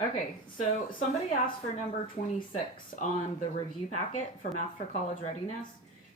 Okay, so somebody asked for number 26 on the review packet for Math for College Readiness.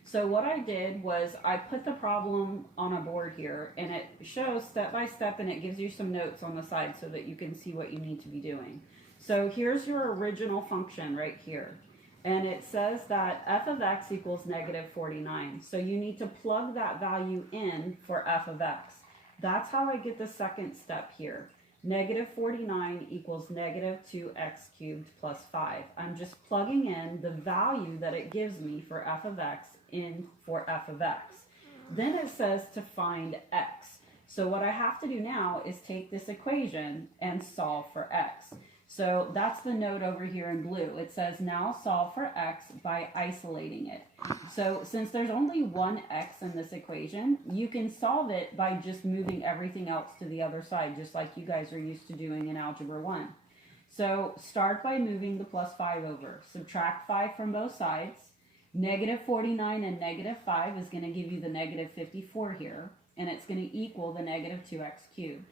So what I did was I put the problem on a board here, and it shows step by step, and it gives you some notes on the side so that you can see what you need to be doing. So here's your original function right here. And it says that f of x equals negative 49. So you need to plug that value in for f of x. That's how I get the second step here. Negative 49 equals negative 2x cubed plus 5. I'm just plugging in the value that it gives me for f of x in for f of x. Then it says to find x. So what I have to do now is take this equation and solve for x. So that's the note over here in blue. It says now solve for x by isolating it. So since there's only one x in this equation, you can solve it by just moving everything else to the other side, just like you guys are used to doing in Algebra 1. So start by moving the plus 5 over. Subtract 5 from both sides. Negative 49 and negative 5 is going to give you the negative 54 here, and it's going to equal the negative 2x cubed.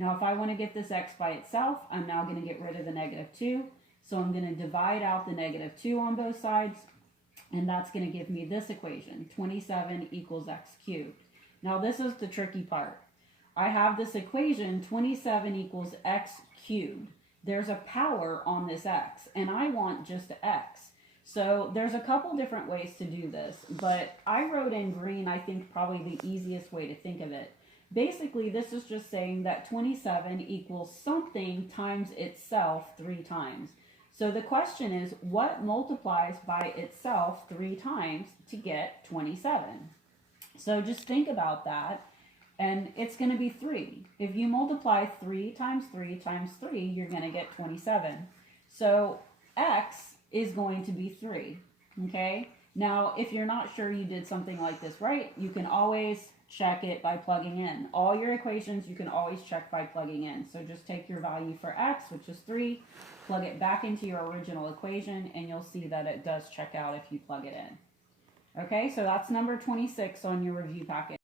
Now, if I want to get this x by itself, I'm now going to get rid of the negative 2. So I'm going to divide out the negative 2 on both sides, and that's going to give me this equation, 27 equals x cubed. Now, this is the tricky part. I have this equation, 27 equals x cubed. There's a power on this x, and I want just x. So there's a couple different ways to do this, but I wrote in green, I think, probably the easiest way to think of it. Basically, this is just saying that 27 equals something times itself 3 times. So the question is, what multiplies by itself 3 times to get 27? So just think about that, and it's going to be 3. If you multiply 3 times 3 times 3, you're going to get 27. So x is going to be 3, okay? Now, if you're not sure you did something like this right, you can always check it by plugging in. All your equations you can always check by plugging in. So just take your value for x, which is 3, plug it back into your original equation, and you'll see that it does check out if you plug it in. Okay, so that's number 26 on your review packet.